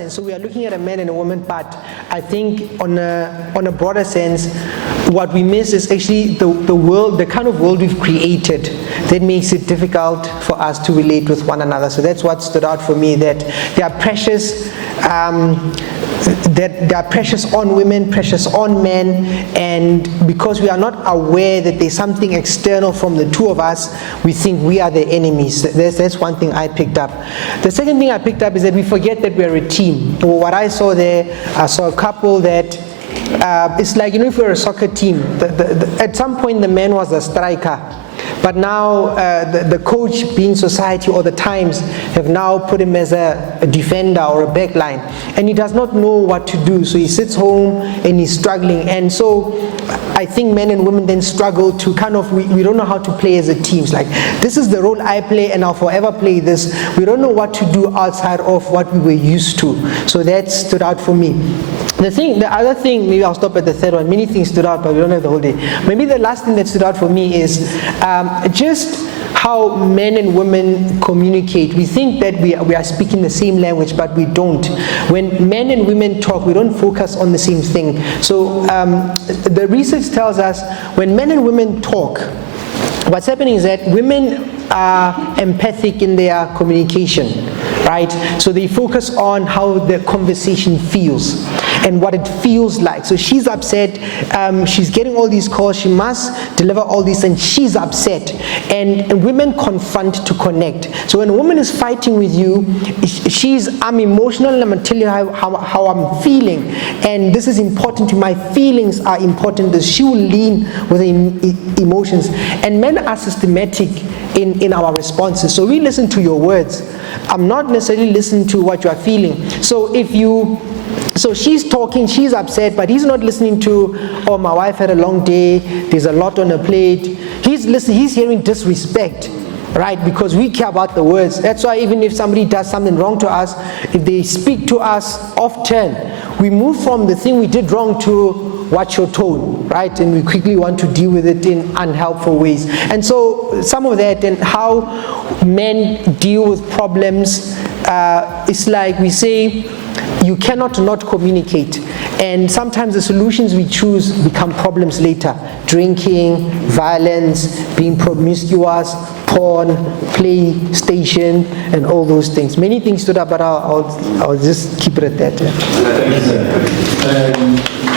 sense. So we are looking at a man and a woman, but I think on a broader sense, what we miss is actually the world, the kind of world we've created that makes it difficult for us to relate with one another. So that's what stood out for me, that there are pressures on women, pressures on men, and because we are not aware that there's something external from the two of us, we think we are the enemies. That's one thing I picked up. The second thing I picked up is that we forget that we're a team. What I saw there, I saw a couple that it's like, if you're a soccer team, at some point the man was a striker, but now the coach, being society or the Times, have now put him as a defender or a backline, and he does not know what to do, so he sits home and he's struggling. And so I think men and women then struggle to we don't know how to play as a team. It's like, this is the role I play and I'll forever play this. We don't know what to do outside of what we were used to. So that stood out for me. The other thing, maybe I'll stop at the third one. Many things stood out, but we don't have the whole day. Maybe the last thing that stood out for me is just how men and women communicate. We think that we are speaking the same language, but we don't. When men and women talk, we don't focus on the same thing. So the research tells us when men and women talk, what's happening is that women are empathic in their communication, right? So they focus on how the conversation feels and what it feels like. So she's upset, she's getting all these calls, she must deliver all this, and she's upset. And women confront to connect. So when a woman is fighting with you, I'm emotional, and I'm going to tell you how I'm feeling. And this is important to my feelings are important. She will lean with her emotions. And men are systematic in our responses. So we listen to your words. I'm not necessarily listening to what you are feeling. So she's talking, she's upset, but he's not listening to, oh, my wife had a long day, there's a lot on her plate. He's hearing disrespect, right? Because we care about the words. That's why even if somebody does something wrong to us, if they speak to us often, we move from the thing we did wrong to, what's your tone, right? And we quickly want to deal with it in unhelpful ways. And so some of that and how men deal with problems, it's like we say, you cannot not communicate. And sometimes the solutions we choose become problems later. Drinking, violence, being promiscuous, porn, PlayStation, and all those things. Many things stood up, but I'll just keep it at that. Thank you, sir.